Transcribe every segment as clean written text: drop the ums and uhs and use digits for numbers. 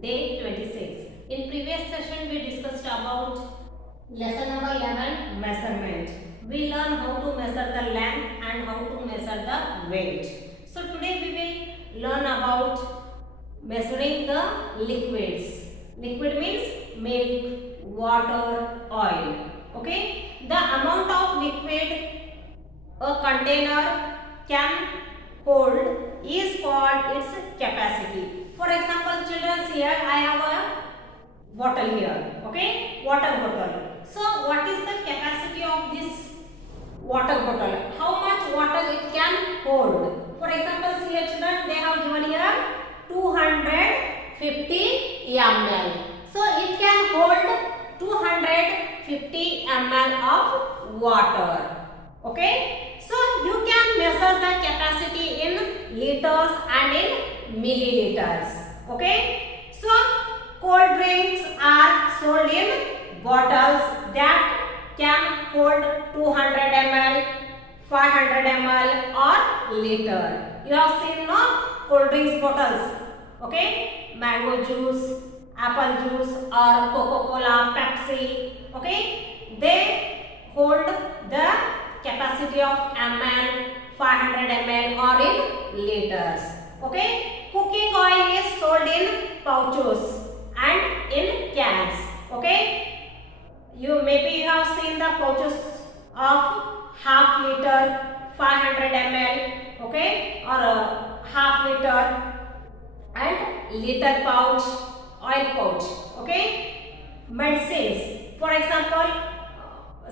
Day 26. In previous session we discussed about lesson number 11, measurement. We learn how to measure the length and how to measure the weight. So today we will learn about measuring the liquids. Liquid means milk, water, oil. Okay. The amount of liquid a container can hold is called its capacity. For example, children, here I have a bottle here. Okay, water bottle. So what is the capacity of this water bottle? How much water it can hold? For example, here children, they have given here 250 ml. So it can hold 250 ml of water. Okay, so you can measure the capacity in liters and in milliliters. Okay, so cold drinks are sold in bottles that can hold 200 ml, 500 ml or liter. You have seen no cold drinks bottles. Okay, mango juice, apple juice or Coca-Cola, Pepsi. Okay, they hold the capacity of ml, 500 ml or in liters. Okay, cooking oil is sold in pouches and in cans. Okay, maybe you have seen the pouches of half liter, 500 ml, okay, or half liter and liter pouch, oil pouch. Okay, medicines, for example,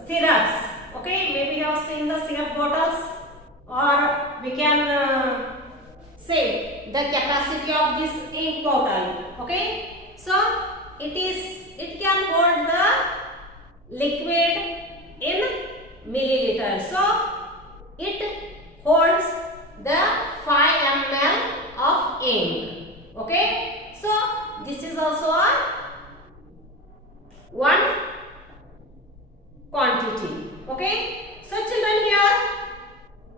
syrups. Okay, maybe you have seen the syrup bottles, or we can say the capacity of this ink bottle. Okay, so it can hold the liquid in milliliters. So it holds the 5 ml of ink. Okay, so this is also a one quantity. Okay, so children, here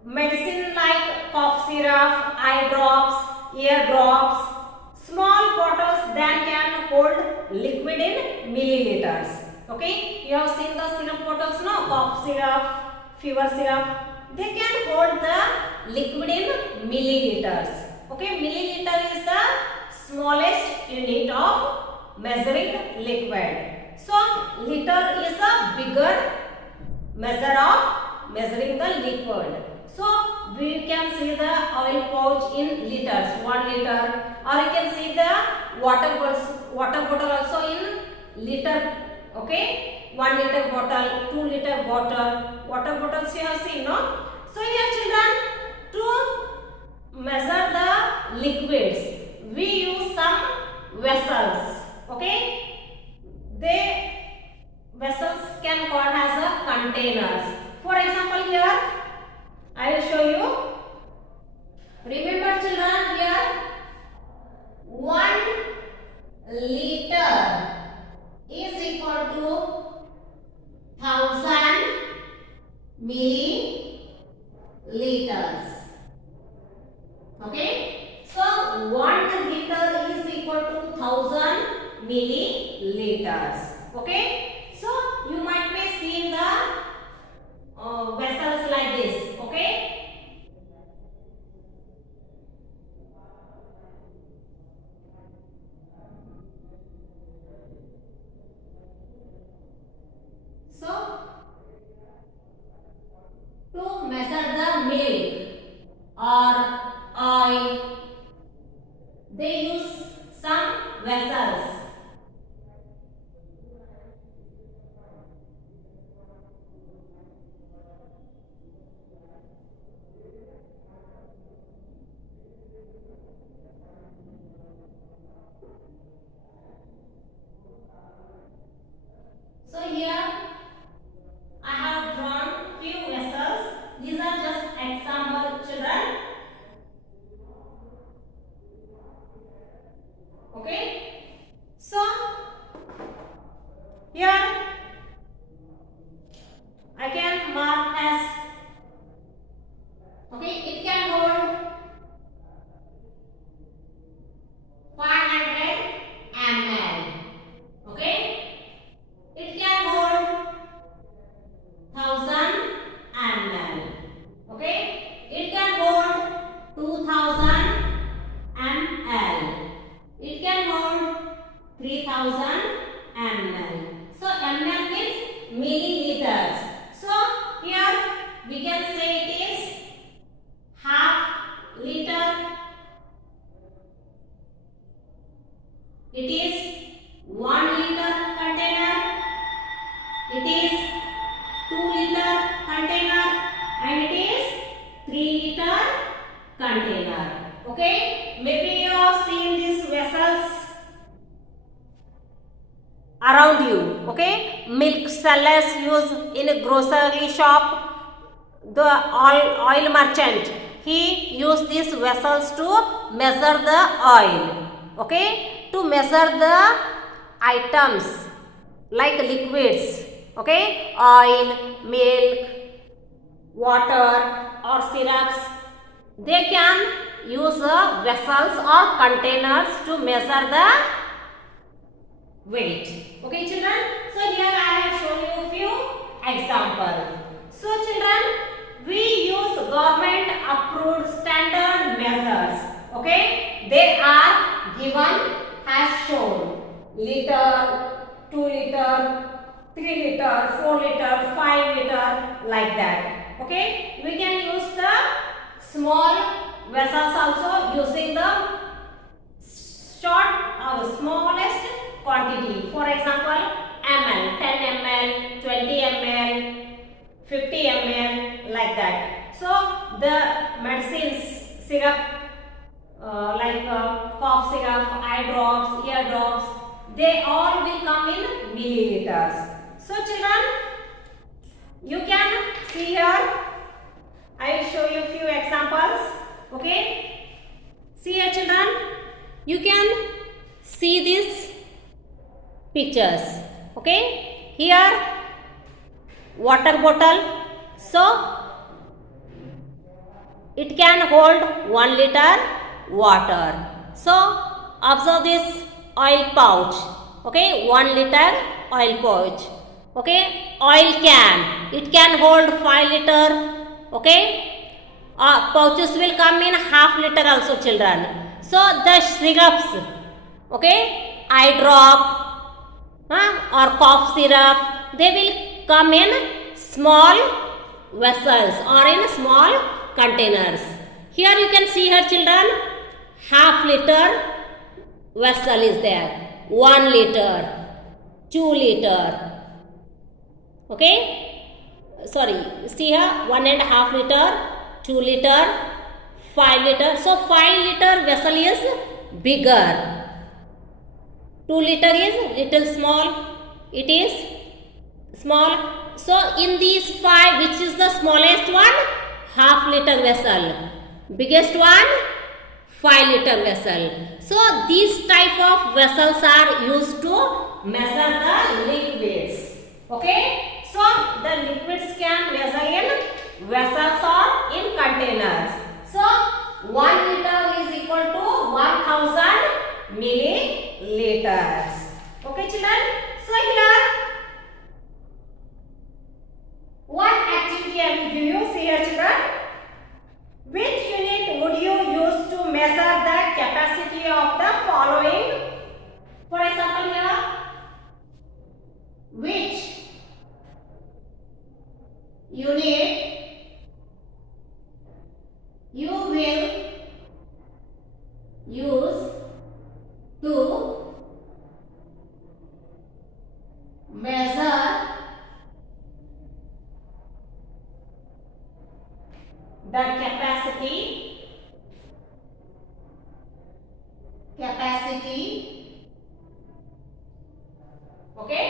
medicine like cough syrup, eye drops, ear drops, small bottles that can hold liquid in milliliters. Okay, you have seen the syrup bottles, no? Cough syrup, fever syrup, they can hold the liquid in milliliters. Okay, milliliter is the smallest unit of measuring liquid. So liter is a bigger measure of measuring the liquid. So we can see the oil pouch in liters, 1 liter, or you can see the water bottle also in liter. Okay, 1 liter bottle, 2 liter bottle, water bottles you have seen, no? So here children, to measure the liquids, we use some vessels. Okay, vessels can called as a containers. For example, here I will show you. Remember children, here 1 liter is equal to 1000 milliliters. Okay, so 1 liter is equal to 1000 milliliters. Okay, so you might be seeing the vessels like this. Okay, so to measure the milk or oil, they use some vessels. So here I have drawn few vessels. These are just example children. Okay. So here I can mark as, okay, it can hold 500 container. Okay, maybe you have seen these vessels around you. Okay, milk sellers use in a grocery shop. The oil merchant, he used these vessels to measure the oil. Okay, to measure the items like liquids. Okay, oil, milk, water or syrups, they can use vessels or containers to measure the weight. Okay children, so here I have shown you a few examples. So children, we use government approved standard measures. Okay, they are given as shown: liter, 2 liter, 3 liter, 4 liter, 5 liter, like that. Okay, we can use the small vessels also using the short or smallest quantity. For example, ml, 10 ml, 20 ml, 50 ml, like that. So the medicines, syrup, like cough syrup, eye drops, ear drops, they all will come in milliliters. So children, you can see here, I will show you a few examples. Okay, see here children, you can see these pictures. Okay, here water bottle, so it can hold 1 liter water. So observe this oil pouch. Okay, 1 liter oil pouch. Okay, oil can, it can hold 5 liter. Okay, pouches will come in half liter also children. So the syrups, okay, eye drop or cough syrup, they will come in small vessels or in small containers. Here you can see here children, half liter vessel is there, 1 liter, 2 liter. Okay, sorry, see here 1.5 liter, 2 liter, 5 liter. So 5 liter vessel is bigger, 2 liter is little small, it is small. So in these 5, which is the smallest one? Half liter vessel. Biggest one? 5 liter vessel. So these type of vessels are used to measure the liquids. Okay. So the liquids can measure in vessels or in containers. So 1 liter is equal to 1000 milliliters. Okay children. So here what activity I will give you? See here children. Which unit would you use to measure the capacity of the following? For example here, which unit you will use to measure the capacity okay,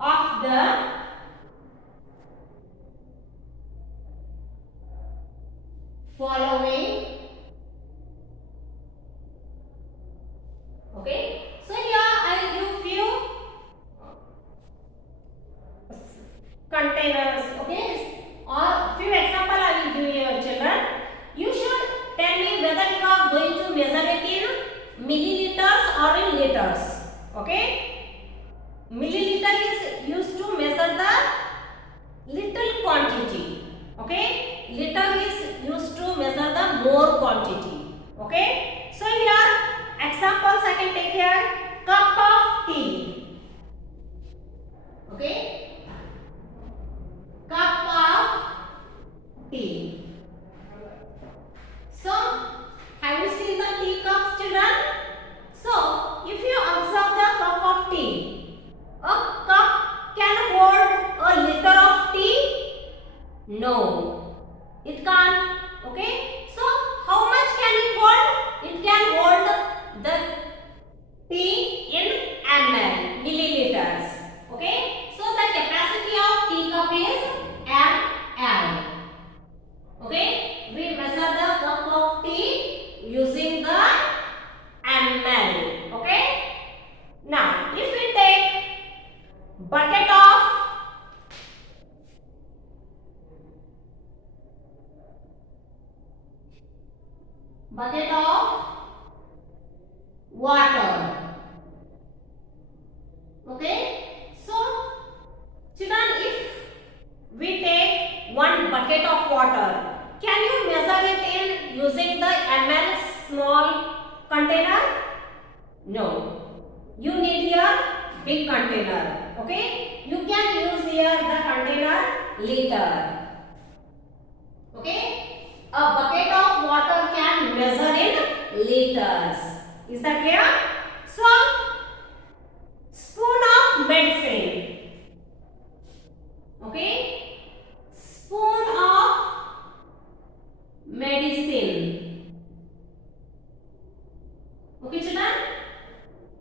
of the following. Okay, so here I will give few containers, okay, or few example I will give you children. You should tell me whether you are going to measure it in milliliters or in liters. Okay, milliliter is used to measure the little quantity. Okay, liter is used to measure the more quantity. Okay, so here examples I can take here: cup of tea. Okay, cup of tea. So have you seen the tea cups children? So if you observe the cup of tea, a cup can hold a liter of tea? No, it bucket of water. Okay, so children, if we take one bucket of water, can you measure it in using the ml small container? No, you need here big container. Okay, you can use here the container liter. Okay, a bucket of water can measure in liters. Is that clear? So spoon of medicine. Okay, spoon of medicine. Okay children,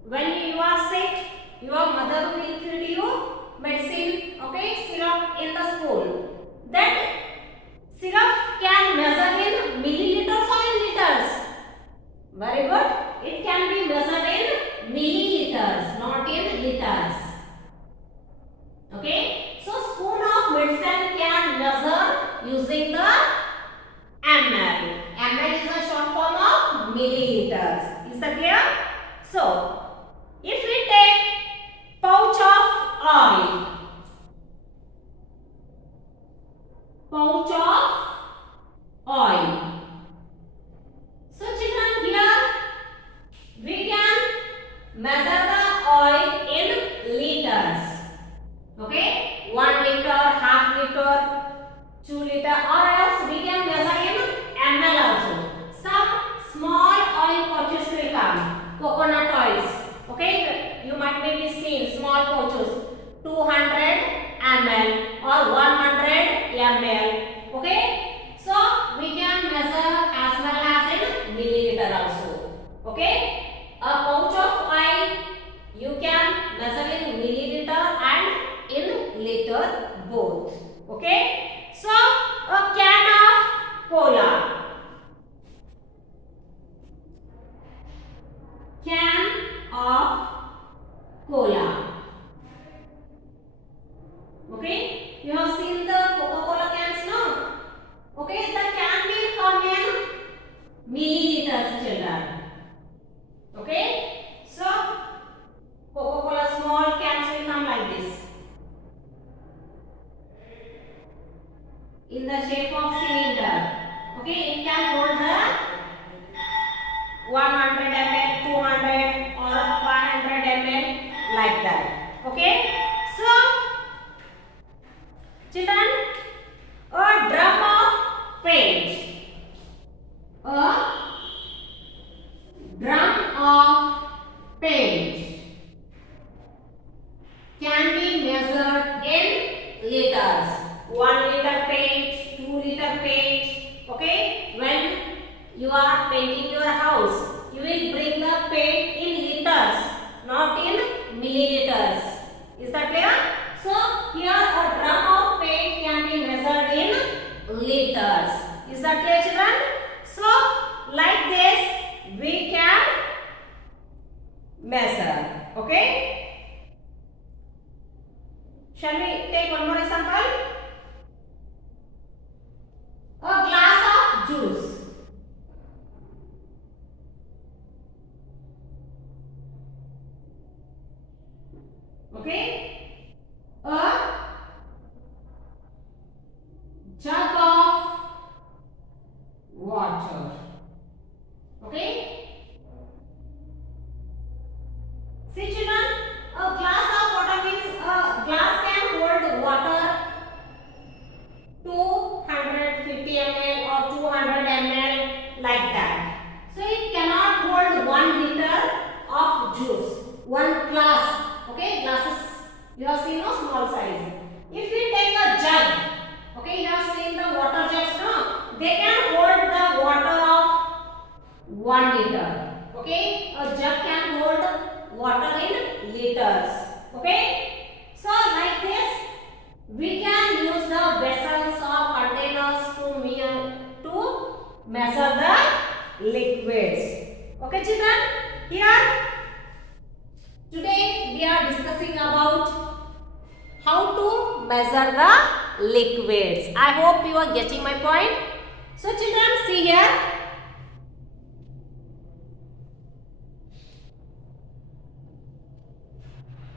when you are sick, your mother will feed you medicine, okay, syrup in the spoon. That syrup can measure in milliliters or in liters? Very good. It can be measured in milliliters, not in liters. Okay, so spoon of medicine can measure using the ml. ml is a short form of milliliters. Is that clear? So if we take pouch of oil, pouch of oil. So children, here we can measure the oil in liters. Okay, 1 liter, half liter, 2 liter, or else we can measure in ml also. Some small oil pouches will come, coconut oils. Okay, you might maybe seen small pouches, 200 ml or 100 ml. Okay, so we can measure as well as in milliliter also. Okay, a pouch of oil you can measure in milliliter and in liter both. Okay, so a can of cola, can of cola. Okay, you have seen the Coca-Cola cans, no? Okay, the can will come in milliliters children. Okay, so Coca-Cola small cans will come like this, in the shape of cylinder. Okay, it can hold the 100 ml, 200 or 500 ml like that. Okay, so children, a drum of paint, a drum of paint can be measured in liters. 1 liter paint, 2 liter paint. Okay, when you are painting your house, you will bring the paint in liters, not in milliliters. Is that clear? So here a drum of paint can be measured in liters. Is that clear children? So like this we can measure. Okay, shall we take one more example? A glass of juice. Okay, a jug of water. Okay, see children, a glass of water means a glass can hold water 250 ml or 200 ml like that. So it cannot hold 1 liter of juice. One glass, okay, glasses you have seen no small size. If we take a jug, okay, you have seen the water jugs, no? They can hold the water of 1 liter. Okay, a jug can hold water in liters. Okay, so like this we can use the vessels or containers to measure the liquids. Okay children, here today we are discussing about how to measure the liquids. I hope you are getting my point. So children, see here,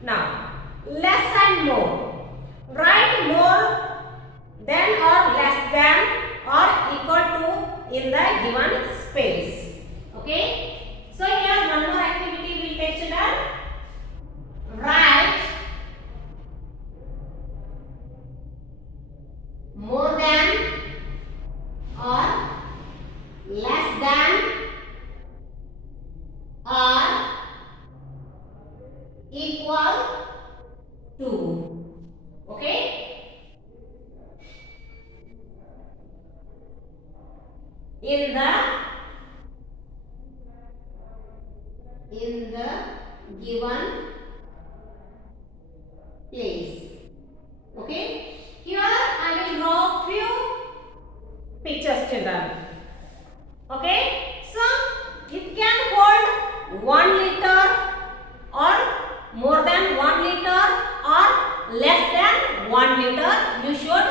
Now, less and more. Write more than or less than or equal to in the given space. Okay. So here one more activity will take children. Write more than or less than or equal to. Okay. In the given place. Okay. Here I will draw few pictures, children. Okay. So it can hold 1 liter or more than 1 liter or less than 1 liter. You should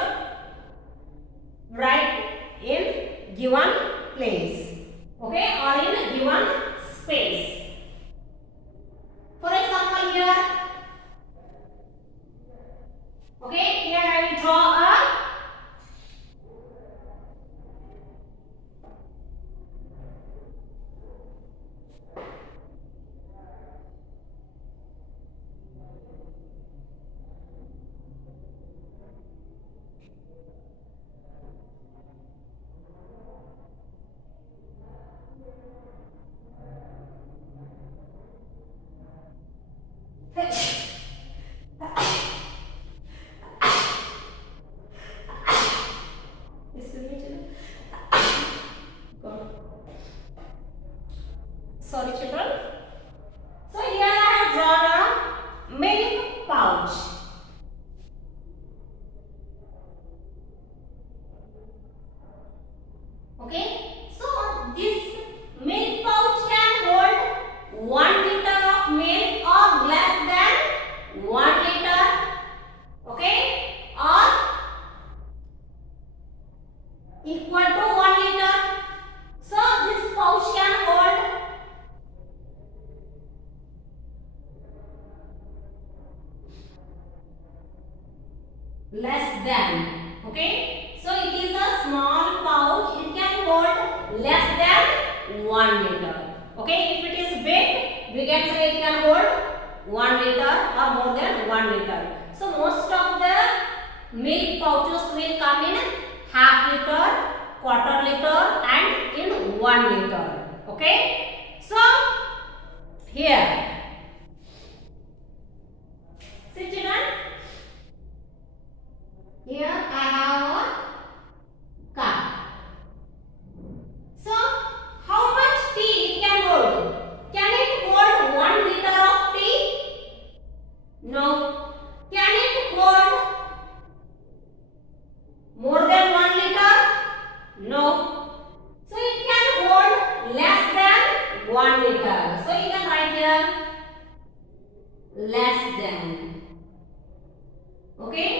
write in given place. Okay, or in given space. For example, here. Okay, here I will draw a sorry children. So here I have drawn a milk pouch. Okay, so this milk pouch can hold 1 liter of milk or less than 1 liter. Okay, or equal to 1 liter. So this pouch can hold less than. Okay, so it is a small pouch. It can hold less than 1 liter. Okay, if it is big, we can say it can hold 1 liter or more than 1 liter. So most of the milk pouches will come in half liter, quarter liter and in 1 liter. Okay, so here see children, here I have a cup. So how much tea it can hold? Can it hold 1 liter of tea? No. Can it hold more than 1 liter? No. So it can hold less than 1 liter. So you can write here less than. Okay?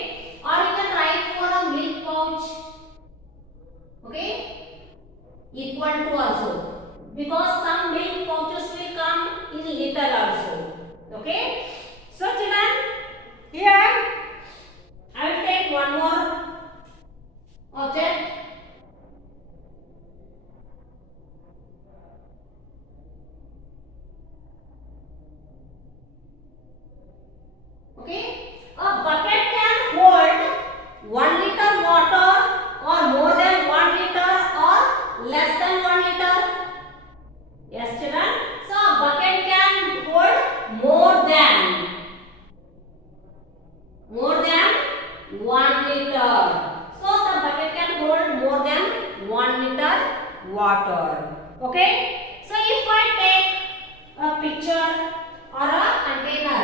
Or you can write for a milk pouch. Okay? Equal to also. Because some milk pouches will come in liter also. Okay? So children, here I will take one more object. Okay, a bucket can hold 1 liter water or more than 1 liter or less than 1 liter. Yes children, so a bucket can hold more than 1 liter. So the bucket can hold more than 1 liter water. Okay, so if I take a picture or a container,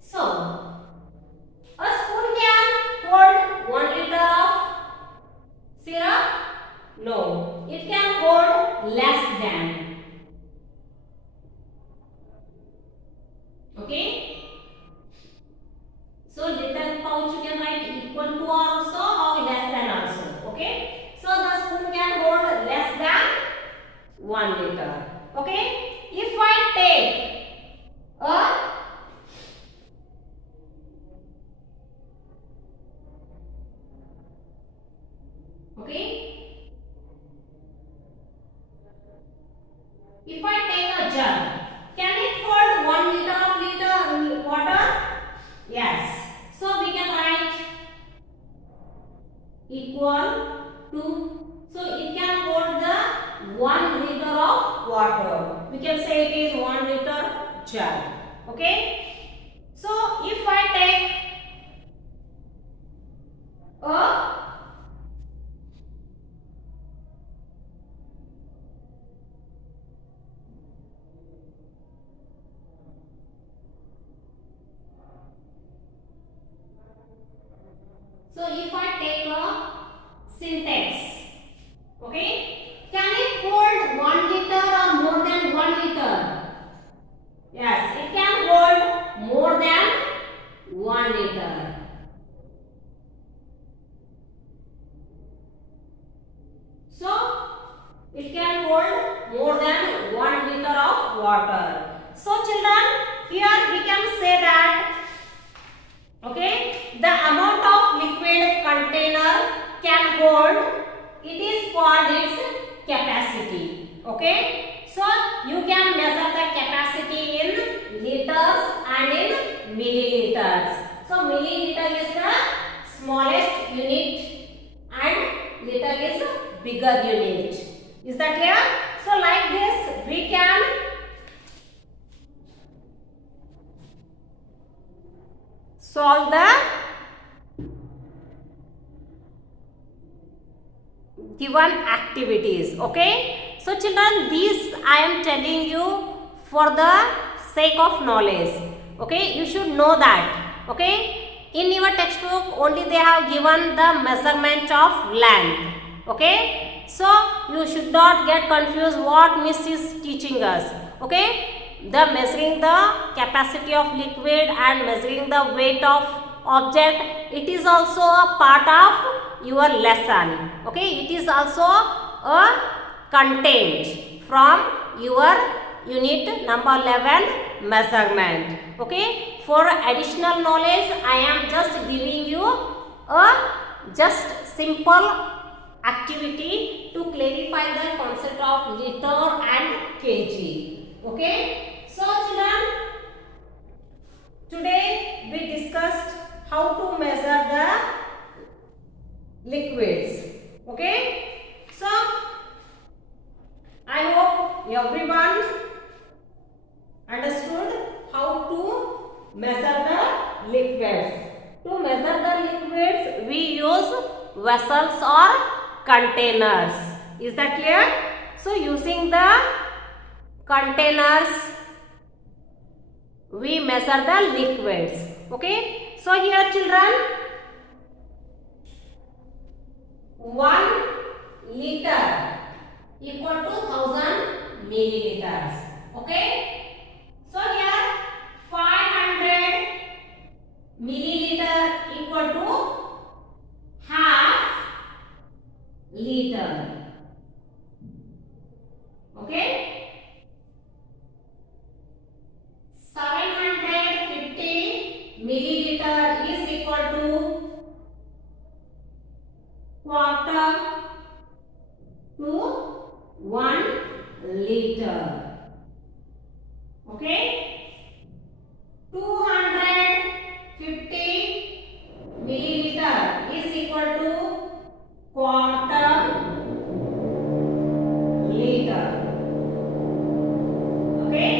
so a spoon can hold 1 liter of syrup? No, it can hold less than. Okay, so little pouch you can write equal to also or less than also. Okay, so the spoon can hold less than 1 liter. Okay, if So if I take a syntax, okay, can it hold 1 liter or more than 1 liter? Yes, it can hold more than 1 liter. So it can hold more than 1 liter of water. So children, here we can say that, okay, the amount of liquid container can hold, it is called its capacity. Okay, so you can measure the capacity in liters and in milliliters. So milliliter is the smallest unit and liter is bigger unit. Is that clear? So like this we can solve the given activities. Okay, so children, these I am telling you for the sake of knowledge. Okay, you should know that. Okay, in your textbook only they have given the measurement of length. Okay, so you should not get confused what Miss is teaching us. Okay, the measuring the capacity of liquid and measuring the weight of object, it is also a part of your lesson. Okay, it is also a content from your unit number 11 measurement. Okay, for additional knowledge I am just giving you a just simple activity to clarify the concept of liter and kg. Okay, so children, today we discussed how to measure the liquids. Okay, so I hope everyone understood how to measure the liquids. To measure the liquids we use vessels or containers. Is that clear? So using the containers we measure the liquids. Okay, so here children, 1 liter equal to 1000 milliliters. Okay, so here 500 milliliter equal to half liter. Okay, 750 milliliter is equal to quarter to 1 liter. Okay, 250 milliliter is equal to quarter liter. Okay,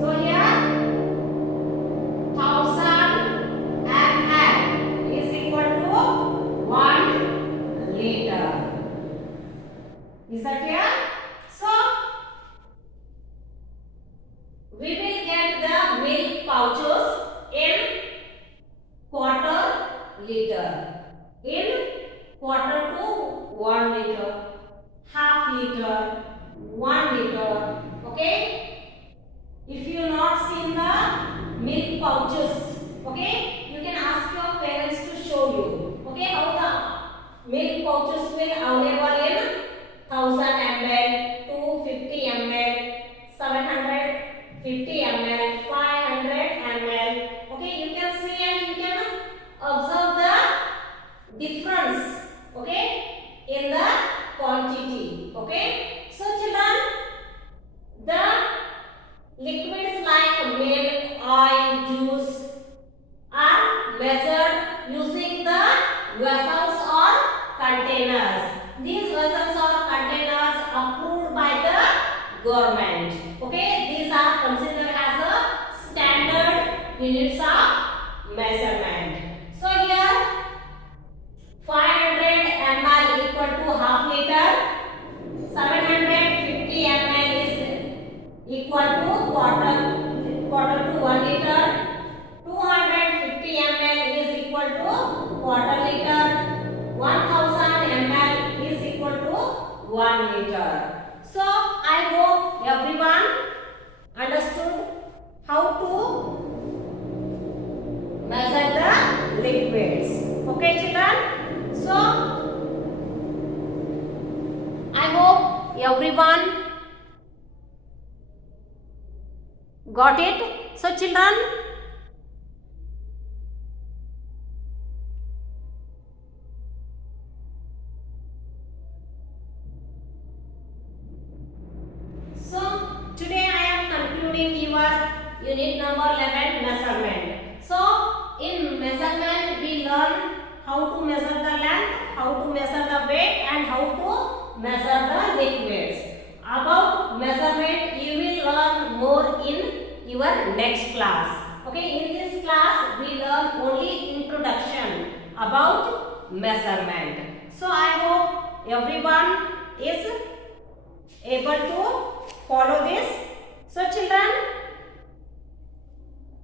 so here 1000 ml is equal to 1 liter. Is that clear? So we will get the milk pouches in quarter liter, in quarter to 1 liter, half liter, 1 liter. Okay, if you not seen the milk pouches, okay, you can ask your parents to show you. Okay, how the milk pouches will available in 1000 ml, 250 ml, 750 ml, 500 ml. Okay, you can see and you can observe the difference, okay, in the quantity. Okay, so children, the liquids like milk, oil, juice are measured using the vessels or containers. These vessels or containers approved by the government. Okay, these are considered as a standard units of measurement. So here 500 ml equal to half liter, 750 ml is equal to quarter to 1 liter, 250 ml is equal to quarter liter, 1 liter. So I hope everyone understood how to measure the liquids. Okay children? So I hope everyone got it. So children, today I am concluding your unit number 11, measurement. So in measurement we learn how to measure the length, how to measure the weight and how to measure the liquids. About measurement you will learn more in your next class. Okay, in this class we learn only introduction about measurement. So I hope everyone is able to follow this. So children,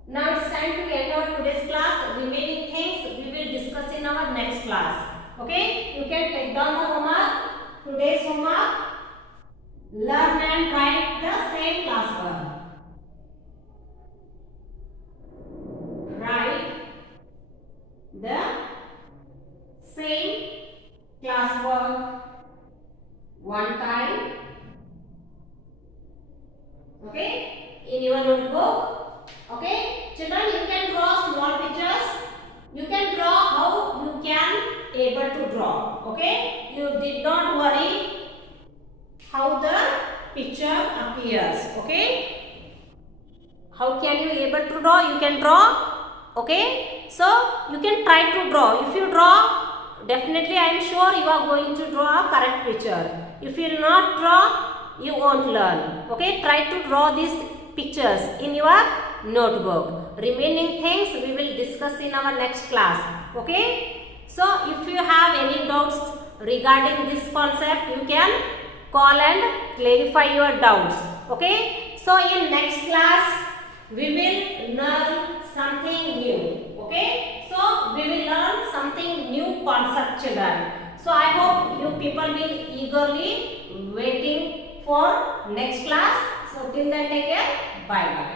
now it's time to end our today's class. Remaining things we will discuss in our next class. Okay, you can take down the homework. Today's homework, learn and write the same classwork. Write the same classwork one time. Okay, in your notebook. Okay, children, you can draw small pictures. You can draw how you can able to draw. Okay, you did not worry how the picture appears. Okay, how can you able to draw? You can draw. Okay, so you can try to draw. If you draw, definitely I am sure you are going to draw a correct picture. If you will not draw, you won't learn. Okay, try to draw these pictures in your notebook. Remaining things we will discuss in our next class. Okay, so if you have any doubts regarding this concept, you can call and clarify your doubts. Okay, so in next class we will learn something new. Okay, so we will learn something new concept children. So I hope you people will eagerly waiting for next class. So till then take care. Bye bye.